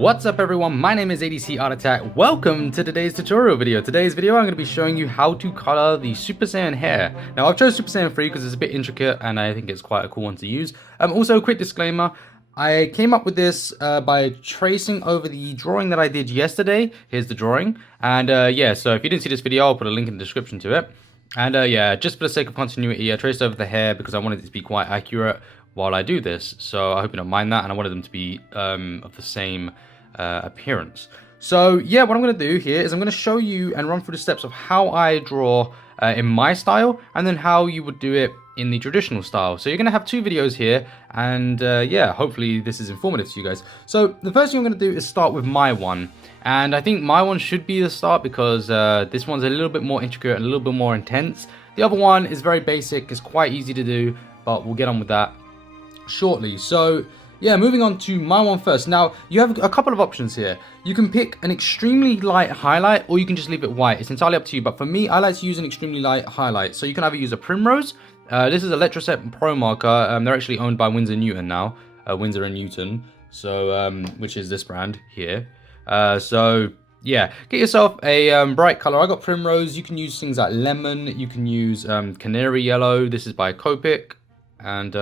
What's up everyone, my name is ADC Art Attack. Welcome to today's tutorial video. Today's video I'm going to be showing you how to color the Super Saiyan hair. Now I've chosen Super Saiyan 3 because it's a bit intricate and I think it's quite a cool one to use. Also a quick disclaimer, I came up with this by tracing over the drawing that I did yesterday. Here's the drawing. And yeah, so if you didn't see this video, I'll put a link in the description to it. And yeah, just for the sake of continuity, I traced over the hair because I wanted it to be quite accurate while I do this, so I hope you don't mind that, and I wanted them to be of the same appearance. So yeah, what I'm going to do here is I'm going to show you and run through the steps of how I draw in my style, and then how you would do it in the traditional style. So you're going to have two videos here, and yeah, hopefully this is informative to you guys. So the first thing I'm going to do is start with my one, and I think my one should be the start because this one's a little bit more intricate and a little bit more intense. The other one is very basic, it's quite easy to do, but we'll get on with that shortly. So yeah, moving on to my one first. Now you have a couple of options here. You can pick an extremely light highlight, or you can just leave it white. It's entirely up to you, but for me, I like to use an extremely light highlight. So you can either use a Primrose. This is a Electroset Pro marker. They're actually owned by Winsor & Newton now, Winsor & Newton, so which is this brand here. So yeah, get yourself a bright color. I got Primrose. You can use things like lemon. You can use Canary Yellow. This is by Copic. And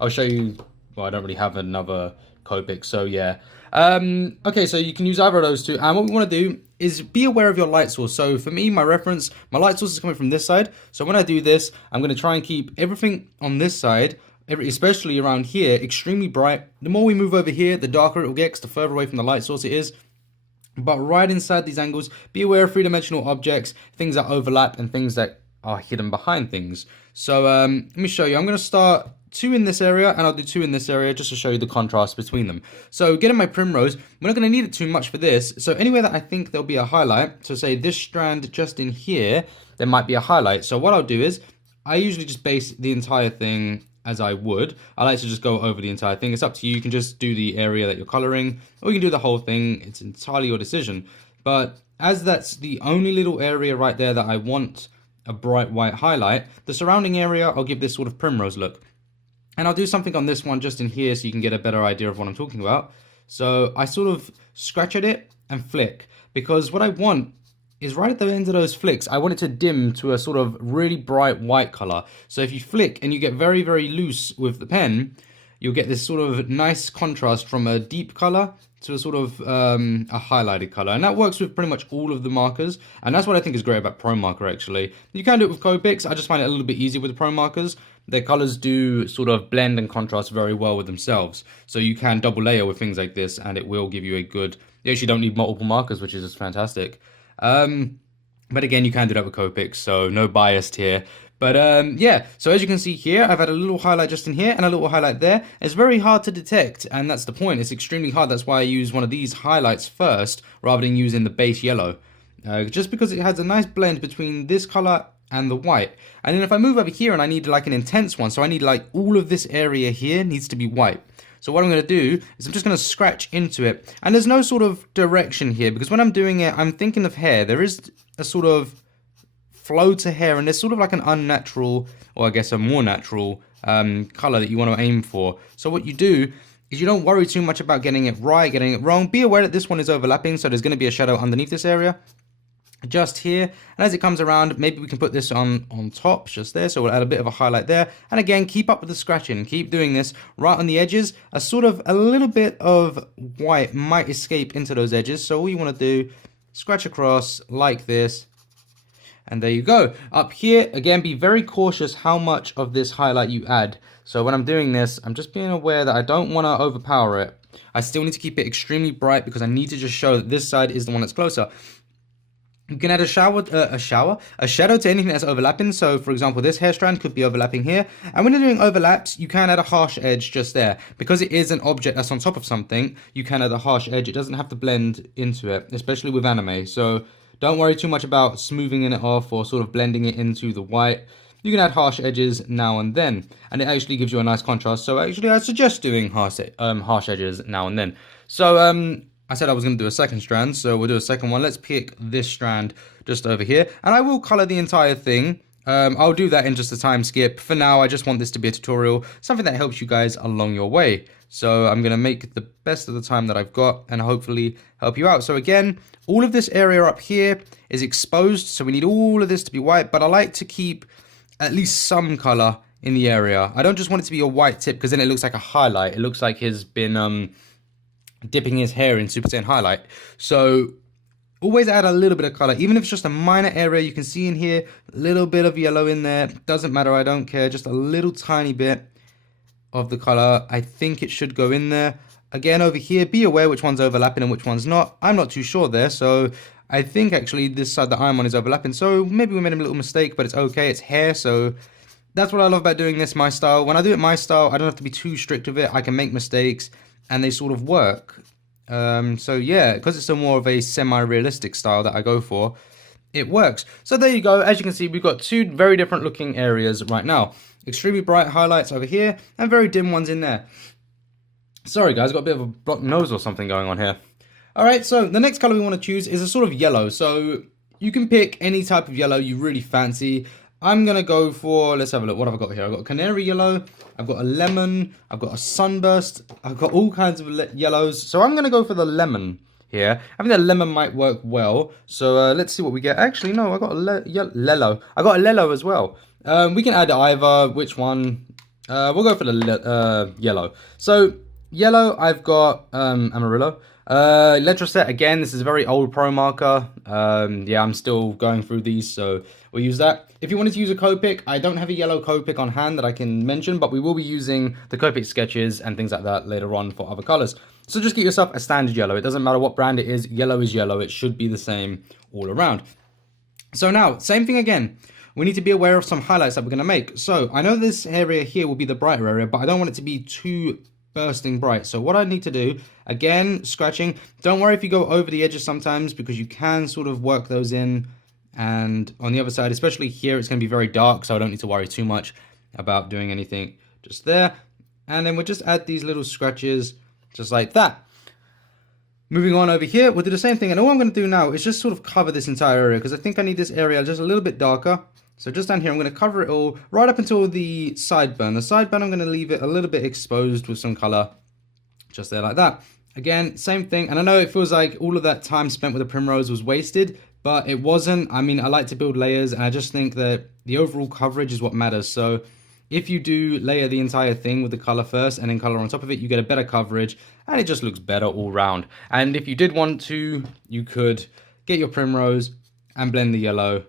I'll show you, well, I don't really have another Copic, so yeah. Okay, so you can use either of those two, and what we want to do is be aware of your light source. So for me, my reference, my light source is coming from this side, so when I do this, I'm going to try and keep everything on this side, especially around here, extremely bright. The more we move over here, the darker it will get, because the further away from the light source it is. But right inside these angles, be aware of three-dimensional objects, things that overlap, and things that are hidden behind things. So let me show you. I'm going to start 2 in this area, and I'll do 2 in this area just to show you the contrast between them. So getting my Primrose, we're not going to need it too much for this. So anywhere that I think there'll be a highlight, so say this strand just in here, there might be a highlight. So what I'll do is, I usually just base the entire thing as I would. I like to just go over the entire thing. It's up to you. You can just do the area that you're coloring, or you can do the whole thing. It's entirely your decision. But as that's the only little area right there that I want a bright white highlight, the surrounding area I'll give this sort of Primrose look. And I'll do something on this one just in here so you can get a better idea of what I'm talking about. So I sort of scratch at it and flick, because what I want is right at the end of those flicks, I want it to dim to a sort of really bright white color. So if you flick and you get very, very loose with the pen, you'll get this sort of nice contrast from a deep color to a sort of a highlighted color. And that works with pretty much all of the markers. And that's what I think is great about Pro Marker, actually. You can do it with Copics. I just find it a little bit easier with the Pro Markers. Their colors do sort of blend and contrast very well with themselves. So you can double layer with things like this, and it will give you a good... You actually don't need multiple markers, which is just fantastic. But again, you can do that with Copics, so no bias here. But yeah, so as you can see here, I've had a little highlight just in here and a little highlight there. It's very hard to detect, and that's the point. It's extremely hard. That's why I use one of these highlights first, rather than using the base yellow. Just because it has a nice blend between this color and the white. And then if I move over here and I need like an intense one, so I need like all of this area here needs to be white. So what I'm going to do is I'm just going to scratch into it. And there's no sort of direction here, because when I'm doing it, I'm thinking of hair. There is a sort of flow to hair, and there's sort of like an unnatural, or I guess a more natural color that you want to aim for. So what you do is you don't worry too much about getting it right, getting it wrong. Be aware that this one is overlapping, so there's going to be a shadow underneath this area, just here. And as it comes around, maybe we can put this on top, just there, so we'll add a bit of a highlight there. And again, keep up with the scratching, keep doing this right on the edges. A little bit of white might escape into those edges, so all you want to do, scratch across like this. And there you go. Up here, again, be very cautious how much of this highlight you add. So when I'm doing this, I'm just being aware that I don't want to overpower it. I still need to keep it extremely bright, because I need to just show that this side is the one that's closer. You can add a shadow to anything that's overlapping. So for example, this hair strand could be overlapping here. And when you're doing overlaps, you can add a harsh edge just there. Because it is an object that's on top of something, you can add a harsh edge. It doesn't have to blend into it, especially with anime. So don't worry too much about smoothing it off or sort of blending it into the white. You can add harsh edges now and then, and it actually gives you a nice contrast. So actually, I suggest doing harsh edges now and then. So I said I was going to do a second strand, so we'll do a second one. Let's pick this strand just over here, and I will color the entire thing I'll do that in just a time skip. For now, I just want this to be a tutorial, something that helps you guys along your way. So I'm going to make the best of the time that I've got and hopefully help you out. So again, all of this area up here is exposed, so we need all of this to be white, but I like to keep at least some color in the area. I don't just want it to be a white tip because then it looks like a highlight. It looks like he's been dipping his hair in Super Saiyan highlight. So always add a little bit of color, even if it's just a minor area. You can see in here, a little bit of yellow in there. Doesn't matter, I don't care. Just a little tiny bit of the color. I think it should go in there. Again, over here, be aware which one's overlapping and which one's not. I'm not too sure there, so I think actually this side that I'm on is overlapping. So maybe we made a little mistake, but it's okay. It's hair, so that's what I love about doing this my style. When I do it my style, I don't have to be too strict with it. I can make mistakes, and they sort of work. So yeah, because it's a more of a semi-realistic style that I go for, it works. So there you go. As you can see, we've got two very different looking areas right now. Extremely bright highlights over here and very dim ones in there. Sorry guys, got a bit of a blocked nose or something going on here. Alright, so the next color we want to choose is a sort of yellow. So you can pick any type of yellow you really fancy. I'm going to go for, let's have a look, what have I got here? I've got a canary yellow, I've got a lemon, I've got a sunburst, I've got all kinds of yellows. So I'm going to go for the lemon here. I think the lemon might work well. So let's see what we get. Actually, no, I got a lello. I got a lello as well. We can add either, which one? We'll go for the yellow. So yellow, I've got Amarillo. Letraset, again, this is a very old pro marker. Yeah, I'm still going through these, so we'll use that. If you wanted to use a Copic, I don't have a yellow Copic on hand that I can mention, but we will be using the Copic sketches and things like that later on for other colors. So just get yourself a standard yellow. It doesn't matter what brand it is, yellow is yellow. It should be the same all around. So now, same thing again. We need to be aware of some highlights that we're going to make. So I know this area here will be the brighter area, but I don't want it to be too bursting bright. So what I need to do, again, scratching. Don't worry if you go over the edges sometimes, because you can sort of work those in. And on the other side, especially here, it's going to be very dark, so I don't need to worry too much about doing anything just there. And then we'll just add these little scratches just like that. Moving on over here, we'll do the same thing. And all I'm going to do now is just sort of cover this entire area, because I think I need this area just a little bit darker. So just down here, I'm going to cover it all right up until the sideburn. The sideburn, I'm going to leave it a little bit exposed with some color just there like that. Again, same thing. And I know it feels like all of that time spent with the Primrose was wasted, but it wasn't. I mean, I like to build layers, and I just think that the overall coverage is what matters. So if you do layer the entire thing with the color first and then color on top of it, you get a better coverage, and it just looks better all round. And if you did want to, you could get your Primrose and blend the yellow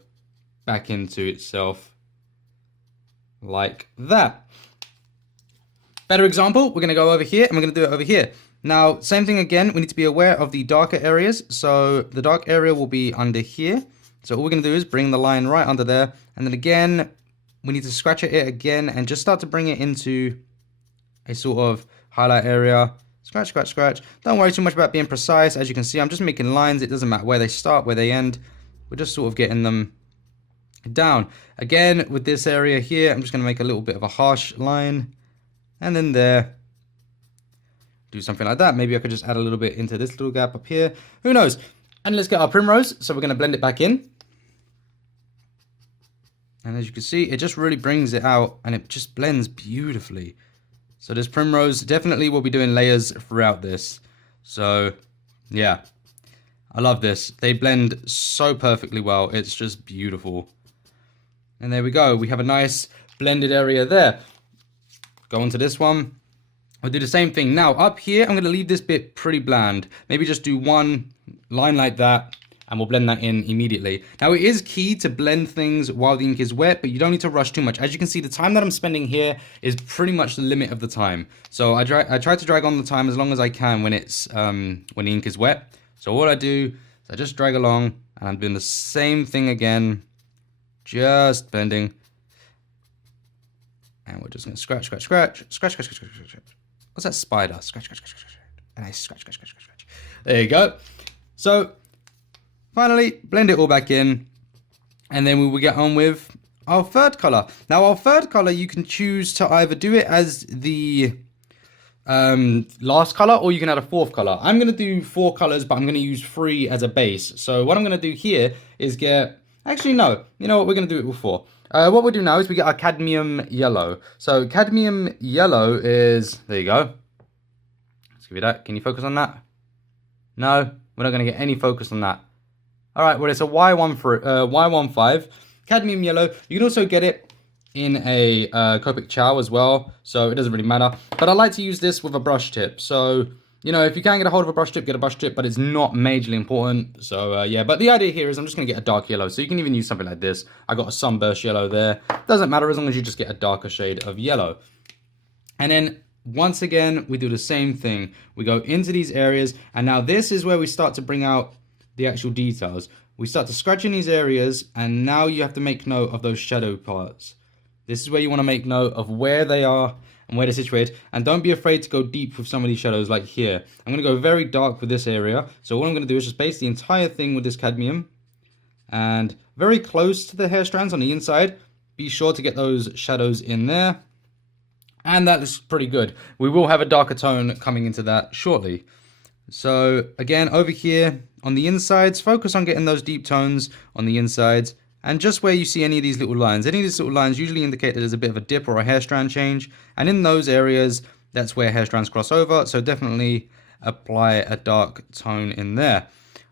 back into itself like that. Better example, we're going to go over here and we're going to do it over here. Now, same thing again, we need to be aware of the darker areas. So the dark area will be under here. So all we're going to do is bring the line right under there. And then again, we need to scratch it again and just start to bring it into a sort of highlight area. Scratch, scratch, scratch. Don't worry too much about being precise. As you can see, I'm just making lines. It doesn't matter where they start, where they end. We're just sort of getting them down. Again, with this area here, I'm just going to make a little bit of a harsh line. And then there. Do something like that. Maybe I could just add a little bit into this little gap up here. Who knows? And let's get our Primrose. So we're going to blend it back in. And as you can see, it just really brings it out and it just blends beautifully. So this Primrose, definitely will be doing layers throughout this. So yeah, I love this. They blend so perfectly well. It's just beautiful. And there we go. We have a nice blended area there. Go on to this one. I'll do the same thing. Now, up here, I'm going to leave this bit pretty bland. Maybe just do one line like that, and we'll blend that in immediately. Now, it is key to blend things while the ink is wet, but you don't need to rush too much. As you can see, the time that I'm spending here is pretty much the limit of the time. So I try to drag on the time as long as I can when it's when the ink is wet. So what I do is I just drag along, and I'm doing the same thing again, just blending. And we're just going to scratch, scratch, scratch, scratch, scratch, scratch, scratch, scratch. What's that spider? Scratch, scratch, scratch, scratch, scratch. And I scratch, scratch, scratch, scratch, scratch. There you go. So, finally, blend it all back in. And then we will get on with our third color. Now, our third color, you can choose to either do it as the last color, or you can add a fourth color. I'm going to do 4 colors, but I'm going to use 3 as a base. So, what I'm going to do here is get Actually, no. You know what? We're going to do it before. What we'll do now is we get our Cadmium Yellow. So Cadmium Yellow is... There you go. Let's give you that. Can you focus on that? No, we're not going to get any focus on that. All right, well, it's a Y15. Cadmium Yellow. You can also get it in a Copic Chow as well, so it doesn't really matter. But I like to use this with a brush tip. So, you know, if you can get a hold of a brush tip, get a brush tip, but it's not majorly important. So, yeah, but the idea here is I'm just going to get a dark yellow. So you can even use something like this. I got a Sunburst yellow there. Doesn't matter as long as you just get a darker shade of yellow. And then, once again, we do the same thing. We go into these areas, and now this is where we start to bring out the actual details. We start to scratch in these areas, and now you have to make note of those shadow parts. This is where you want to make note of where they are and where they're situated. And don't be afraid to go deep with some of these shadows, like here. I'm going to go very dark with this area. So what I'm going to do is just base the entire thing with this cadmium. And very close to the hair strands on the inside. Be sure to get those shadows in there. And that looks pretty good. We will have a darker tone coming into that shortly. So again, over here on the insides, focus on getting those deep tones on the insides. And just where you see any of these little lines. Any of these little lines usually indicate that there's a bit of a dip or a hair strand change. And in those areas, that's where hair strands cross over. So definitely apply a dark tone in there.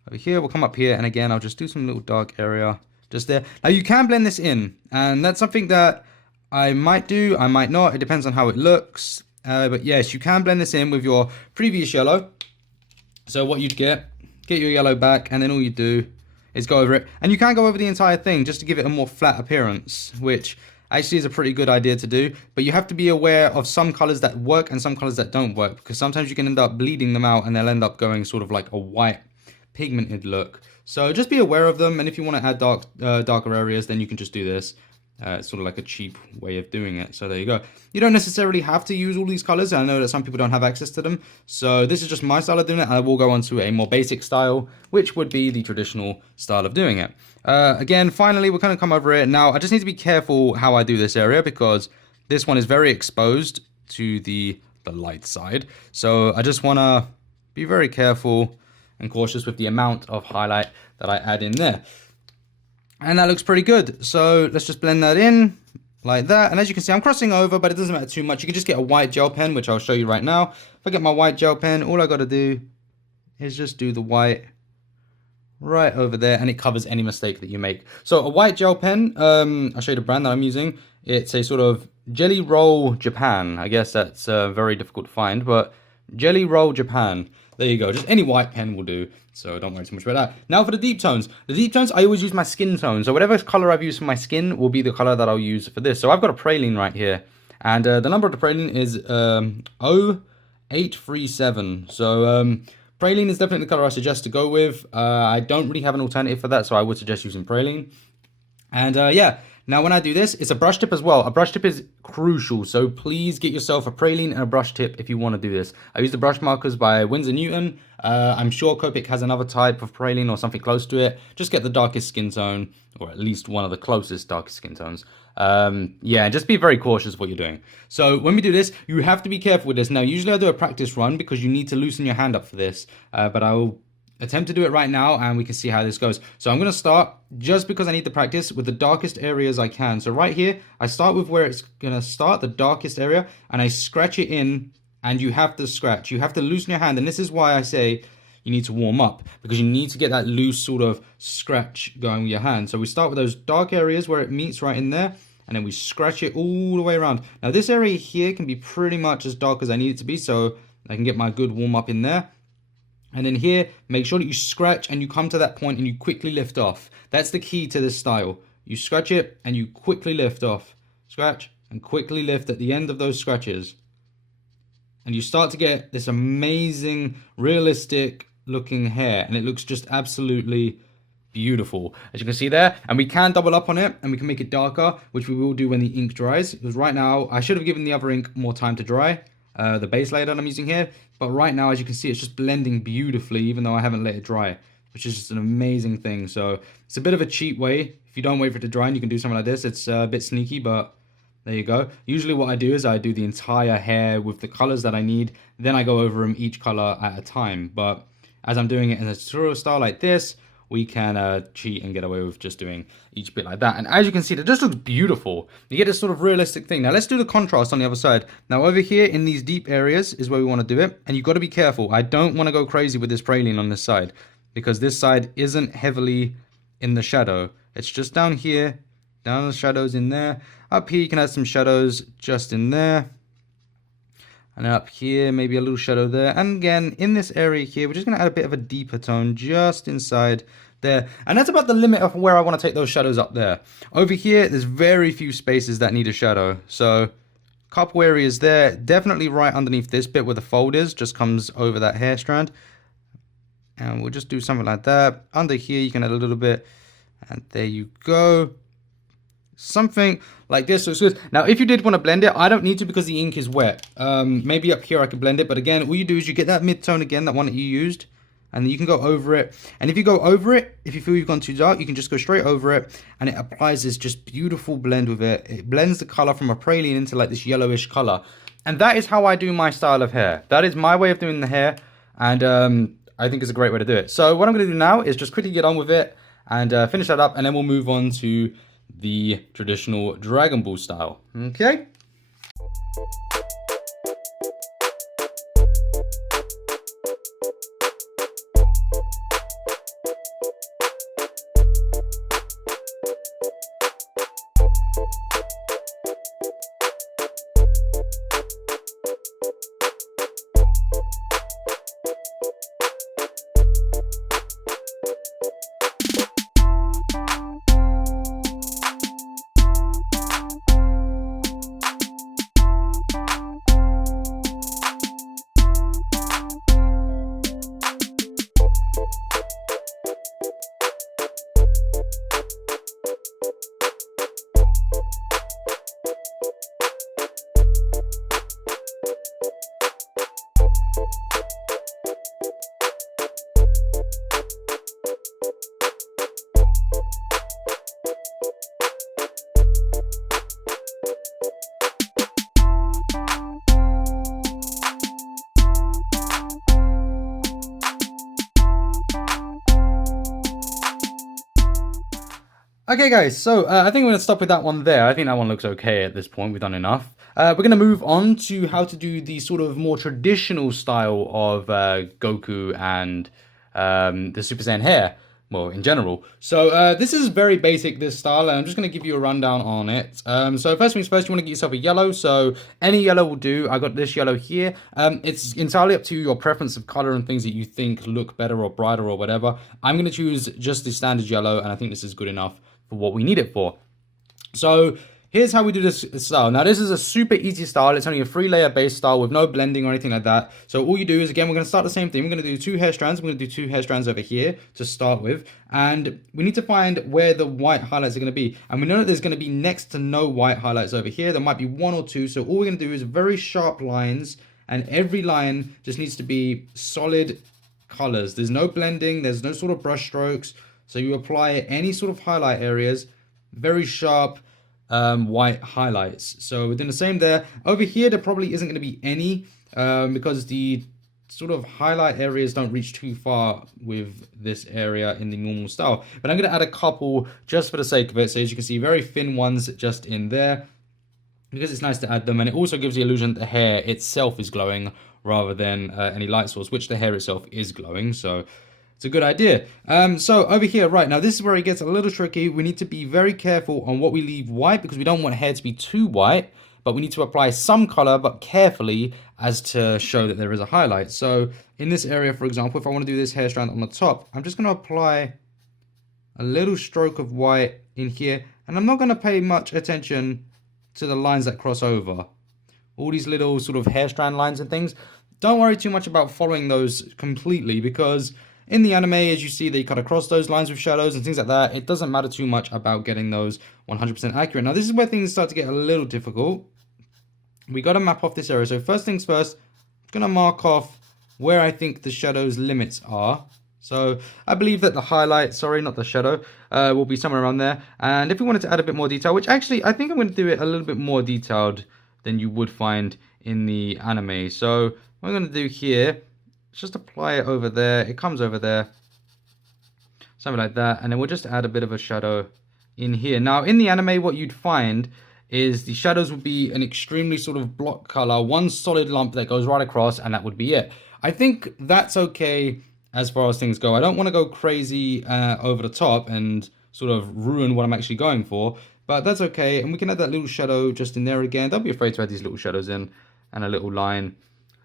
Over here, we'll come up here. And again, I'll just do some little dark area just there. Now you can blend this in. And that's something that I might do, I might not. It depends on how it looks. But yes, you can blend this in with your previous yellow. So what you'd get your yellow back, and then all you do is go over it. And you can go over the entire thing just to give it a more flat appearance, which actually is a pretty good idea to do. But you have to be aware of some colors that work and some colors that don't work, because sometimes you can end up bleeding them out and they'll end up going sort of like a white pigmented look. So just be aware of them, and if you want to add darker areas, then you can just do this. It's sort of like a cheap way of doing it. So there you go. You don't necessarily have to use all these colors. I know that some people don't have access to them. So this is just my style of doing it. I will go on to a more basic style, which would be the traditional style of doing it. Again, finally, we're going to come over it. Now, I just need to be careful how I do this area, because this one is very exposed to the light side. So I just want to be very careful and cautious with the amount of highlight that I add in there. And that looks pretty good. So let's just blend that in like that. And as you can see, I'm crossing over, but it doesn't matter too much. You can just get a white gel pen, which I'll show you right now. If I get my white gel pen, all I got to do is just do the white right over there, and it covers any mistake that you make. So a white gel pen, I'll show you the brand that I'm using. It's a sort of Jelly Roll Japan. I guess that's very difficult to find, but Jelly Roll Japan. There you go. Just any white pen will do. So don't worry too much about that. Now for the deep tones. The deep tones, I always use my skin tone. So whatever color I've used for my skin will be the color that I'll use for this. So I've got a Praline right here. And the number of the Praline is 0837. So Praline is definitely the color I suggest to go with. I don't really have an alternative for that, so I would suggest using Praline. And yeah. Now, when I do this, it's a brush tip as well. A brush tip is crucial, so please get yourself a Praline and a brush tip if you want to do this. I use the brush markers by Winsor Newton. I'm sure Copic has another type of Praline or something close to it. Just get the darkest skin tone, or at least one of the closest darkest skin tones. Yeah, just be very cautious of what you're doing. So when we do this, you have to be careful with this. Now, usually I do a practice run because you need to loosen your hand up for this, but I will attempt to do it right now, and we can see how this goes. So I'm going to start, just because I need the practice, with the darkest areas I can. So right here, I start with where it's going to start, the darkest area, and I scratch it in, and you have to scratch. You have to loosen your hand, and this is why I say you need to warm up, because you need to get that loose sort of scratch going with your hand. So we start with those dark areas where it meets right in there, and then we scratch it all the way around. Now this area here can be pretty much as dark as I need it to be, so I can get my good warm up in there. And then here, make sure that you scratch and you come to that point and you quickly lift off. That's the key to this style. You scratch it and you quickly lift off. Scratch and quickly lift at the end of those scratches. And you start to get this amazing, realistic looking hair. And it looks just absolutely beautiful, as you can see there. And we can double up on it and we can make it darker, which we will do when the ink dries. Because right now, I should have given the other ink more time to dry. The base layer that I'm using here, but right now, as you can see, it's just blending beautifully, even though I haven't let it dry, which is just an amazing thing. So it's a bit of a cheap way. If you don't wait for it to dry and you can do something like this, it's a bit sneaky, but there you go. Usually what I do is I do the entire hair with the colors that I need, then I go over them each color at a time. But as I'm doing it in a tutorial style like this, we can cheat and get away with just doing each bit like that. And as you can see, that just looks beautiful. You get this sort of realistic thing. Now let's do the contrast on the other side. Now over here in these deep areas is where we want to do it, and you've got to be careful. I don't want to go crazy with this praline on this side, because this side isn't heavily in the shadow. It's just down here, down the shadows in there. Up here you can add some shadows just in there. And up here, maybe a little shadow there. And again, in this area here, we're just going to add a bit of a deeper tone just inside there. And that's about the limit of where I want to take those shadows up there. Over here, there's very few spaces that need a shadow. So, a couple areas there. Definitely right underneath this bit where the fold is, just comes over that hair strand. And we'll just do something like that. Under here, you can add a little bit. And there you go. Something like this looks good. Now, if you did want to blend it, I don't need to because the ink is wet. Maybe up here I could blend it, but again, all you do is you get that mid-tone again, that one that you used, and then you can go over it. And if you go over it, if you feel you've gone too dark, you can just go straight over it, and it applies this just beautiful blend with it. It blends the color from a praline into like this yellowish color. And that is how I do my style of hair. That is my way of doing the hair, and I think it's a great way to do it. So what I'm going to do now is just quickly get on with it and finish that up, and then we'll move on to the traditional Dragon Ball style. Okay. Okay guys, so I think we're going to stop with that one there. I think that one looks okay at this point. We've done enough. We're going to move on to how to do the sort of more traditional style of Goku and the Super Saiyan hair. Well, in general. So this is very basic, this style, and I'm just going to give you a rundown on it. So first things first, you want to get yourself a yellow. So any yellow will do. I got this yellow here. It's entirely up to your preference of color and things that you think look better or brighter or whatever. I'm going to choose just the standard yellow, and I think this is good enough for what we need it for. So here's how we do this style. Now this is a super easy style. It's only a 3-layer base style with no blending or anything like that. So all you do is, again, we're going to start the same thing. We're going to do 2 hair strands. We're going to do 2 hair strands over here to start with. And we need to find where the white highlights are going to be. And we know that there's going to be next to no white highlights over here. There might be 1 or 2. So all we're going to do is very sharp lines. And every line just needs to be solid colors. There's no blending. There's no sort of brush strokes. So you apply any sort of highlight areas, very sharp white highlights. So we're doing the same there. Over here, there probably isn't going to be any because the sort of highlight areas don't reach too far with this area in the normal style. But I'm going to add a couple just for the sake of it. So as you can see, very thin ones just in there because it's nice to add them. And it also gives the illusion that the hair itself is glowing rather than any light source, which the hair itself is glowing. So it's a good idea. So over here, right, now this is where it gets a little tricky. We need to be very careful on what we leave white because we don't want hair to be too white, but we need to apply some color, but carefully as to show that there is a highlight. So in this area, for example, if I want to do this hair strand on the top, I'm just going to apply a little stroke of white in here, and I'm not going to pay much attention to the lines that cross over. All these little sort of hair strand lines and things. Don't worry too much about following those completely because in the anime, as you see, they cut across those lines with shadows and things like that. It doesn't matter too much about getting those 100% accurate. Now, this is where things start to get a little difficult. We got to map off this area. So first things first, I'm going to mark off where I think the shadow's limits are. So I believe that the highlight, sorry, not the shadow, will be somewhere around there. And if we wanted to add a bit more detail, which actually I think I'm going to do it a little bit more detailed than you would find in the anime. So what I'm going to do here, just apply it over there. It comes over there. something like that, and then we'll just add a bit of a shadow in here. Now in the anime, what you'd find is the shadows would be an extremely sort of block color, one solid lump that goes right across, and that would be it. I think that's okay as far as things go. I don't want to go crazy over the top and sort of ruin what I'm actually going for, but that's okay. And we can add that little shadow just in there again. Don't be afraid to add these little shadows in, and a little line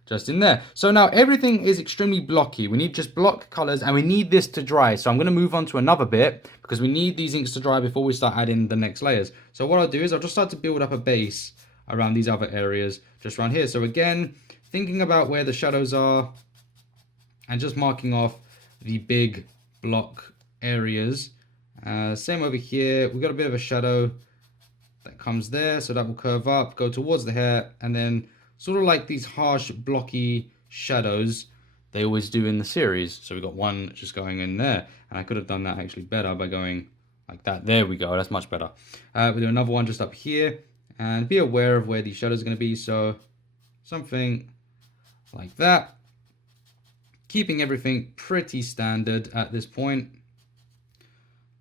just in there. So now everything is extremely blocky. We need just block colors, and we need this to dry. So I'm going to move on to another bit because we need these inks to dry before we start adding the next layers. So what I'll do is I'll just start to build up a base around these other areas just around here. So again, thinking about where the shadows are and just marking off the big block areas. Same over here. We've got a bit of a shadow that comes there, so that will curve up, go towards the hair, and then sort of like these harsh, blocky shadows they always do in the series. So we've got one just going in there. And I could have done that actually better by going like that. There we go. That's much better. We'll do another one just up here. And be aware of where these shadows are going to be. So something like that. Keeping everything pretty standard at this point.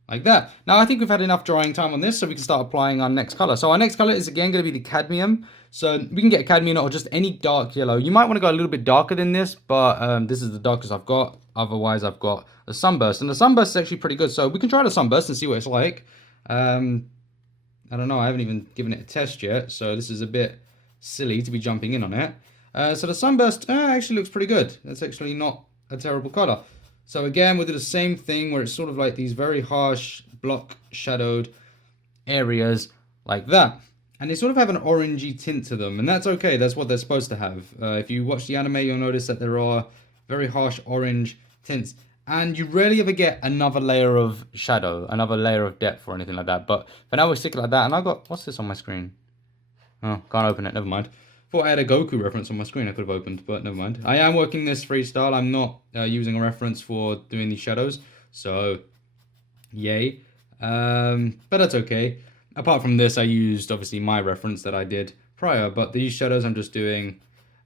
Like that. Now I think we've had enough drying time on this, so we can start applying our next color. So our next color is again going to be the cadmium. So we can get cadmium or just any dark yellow. You might want to go a little bit darker than this, but this is the darkest I've got. Otherwise I've got the Sunburst, and the Sunburst is actually pretty good. So we can try the Sunburst and see what it's like. I don't know, I haven't even given it a test yet, so this is a bit silly to be jumping in on it. So the Sunburst actually looks pretty good. That's actually not a terrible color. So again, we'll do the same thing where it's sort of like these very harsh, block shadowed areas like that. And they sort of have an orangey tint to them, and that's okay. That's what they're supposed to have. If you watch the anime, you'll notice that there are very harsh orange tints. And you rarely ever get another layer of shadow, another layer of depth or anything like that. But for now, we stick it like that. And I got, what's this on my screen? Oh, can't open it, never mind. Thought I had a Goku reference on my screen I could have opened, but never mind. I am working this freestyle. I'm not using a reference for doing these shadows, so yay. But that's okay. Apart from this, I used obviously my reference that I did prior, but these shadows I'm just doing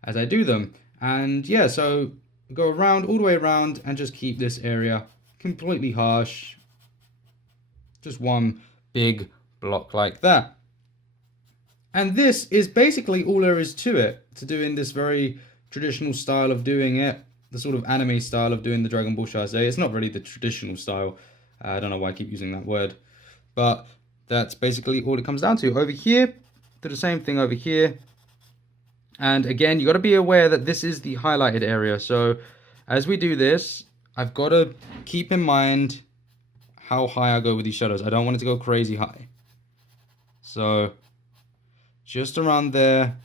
as I do them. And yeah, so go around, all the way around, and just keep this area completely harsh. Just one big block like that. And this is basically all there is to it, to doing this very traditional style of doing it, the sort of anime style of doing the Dragon Ball, shall I say. It's not really the traditional style. I don't know why I keep using that word. But that's basically all it comes down to. Over here, do the same thing over here. And again, you got to be aware that this is the highlighted area. So as we do this, I've got to keep in mind how high I go with these shadows. I don't want it to go crazy high. So just around there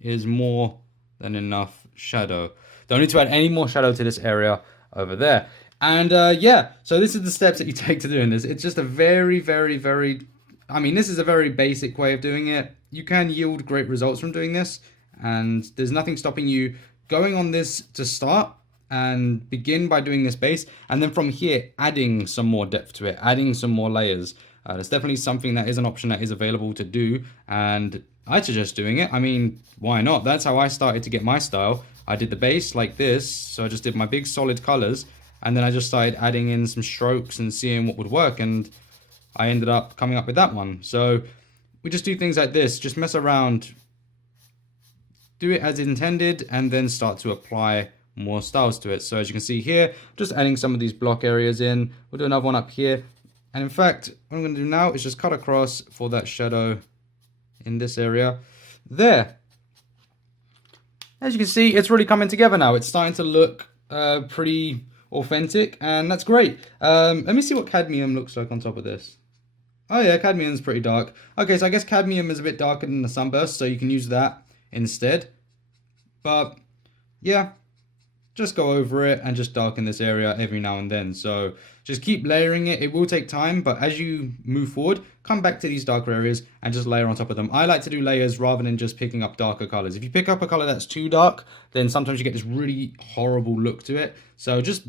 is more than enough shadow. Don't need to add any more shadow to this area over there. And yeah, so this is the steps that you take to doing this. It's just a very, very, very, I mean, this is a very basic way of doing it. You can yield great results from doing this, and there's nothing stopping you going on this to start and begin by doing this base, and then from here adding some more depth to it, adding some more layers. That's definitely something that is an option that is available to do, and I suggest doing it. I mean, why not? That's how I started to get my style. I did the base like this, so I just did my big solid colors, and then I just started adding in some strokes and seeing what would work, and I ended up coming up with that one. So we just do things like this, just mess around, do it as intended, and then start to apply more styles to it. So as you can see here, just adding some of these block areas in. We'll do another one up here. And in fact, what I'm going to do now is just cut across for that shadow in this area there. As you can see, it's really coming together now. It's starting to look pretty authentic, and that's great. Let me see what cadmium looks like on top of this. Oh yeah, cadmium's pretty dark. Okay, so I guess cadmium is a bit darker than the Sunburst, so you can use that instead. But yeah, just go over it and just darken this area every now and then. So just keep layering it. It will take time, but as you move forward, come back to these darker areas and just layer on top of them. I like to do layers rather than just picking up darker colors. If you pick up a color that's too dark, then sometimes you get this really horrible look to it. So just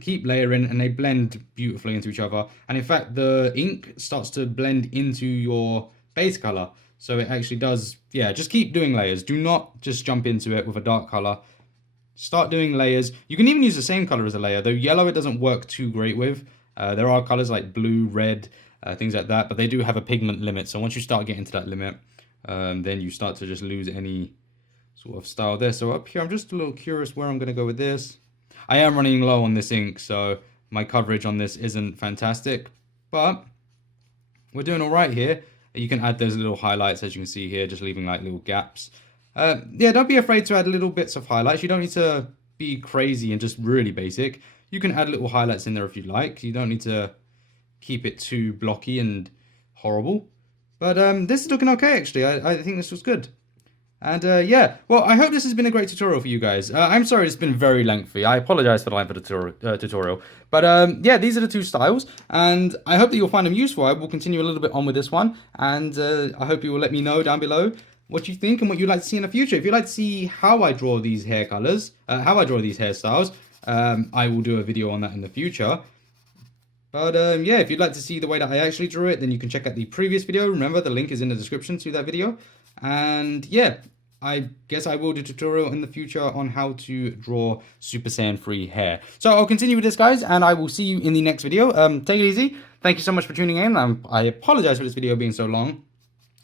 keep layering, and they blend beautifully into each other. And in fact, the ink starts to blend into your base color. So it actually does, yeah, just keep doing layers. Do not just jump into it with a dark color. Start doing layers. You can even use the same color as a layer, though yellow it doesn't work too great with. There are colors like blue, red, things like that, but they do have a pigment limit. So once you start getting to that limit, then you start to just lose any sort of style there. So up here, I'm just a little curious where I'm going to go with this. I am running low on this ink, so my coverage on this isn't fantastic, but we're doing all right here. You can add those little highlights, as you can see here, just leaving like little gaps. Yeah, don't be afraid to add little bits of highlights. You don't need to be crazy and just really basic. You can add little highlights in there if you like. You don't need to keep it too blocky and horrible. But this is looking okay, actually. I think this was good. And yeah, well, I hope this has been a great tutorial for you guys. I'm sorry it's been very lengthy. I apologize for the length of the tutorial. But yeah, these are the two styles, and I hope that you'll find them useful. I will continue a little bit on with this one, and I hope you will let me know down below what you think and what you'd like to see in the future. If you'd like to see how I draw these hair colors, how I draw these hairstyles, I will do a video on that in the future. But yeah, if you'd like to see the way that I actually drew it, then you can check out the previous video. Remember, the link is in the description to that video. And yeah, I guess I will do a tutorial in the future on how to draw Super Saiyan 3 hair. So I'll continue with this, guys, and I will see you in the next video. Take it easy. Thank you so much for tuning in. I apologize for this video being so long,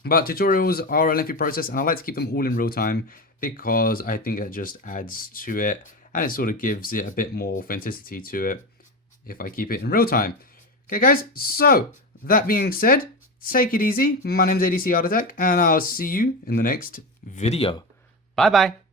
but tutorials are a lengthy process, and I like to keep them all in real time because I think that just adds to it, and it sort of gives it a bit more authenticity to it if I keep it in real time. Okay, guys, so that being said, take it easy. My name's ADC Art Attack, and I'll see you in the next video. Bye-bye.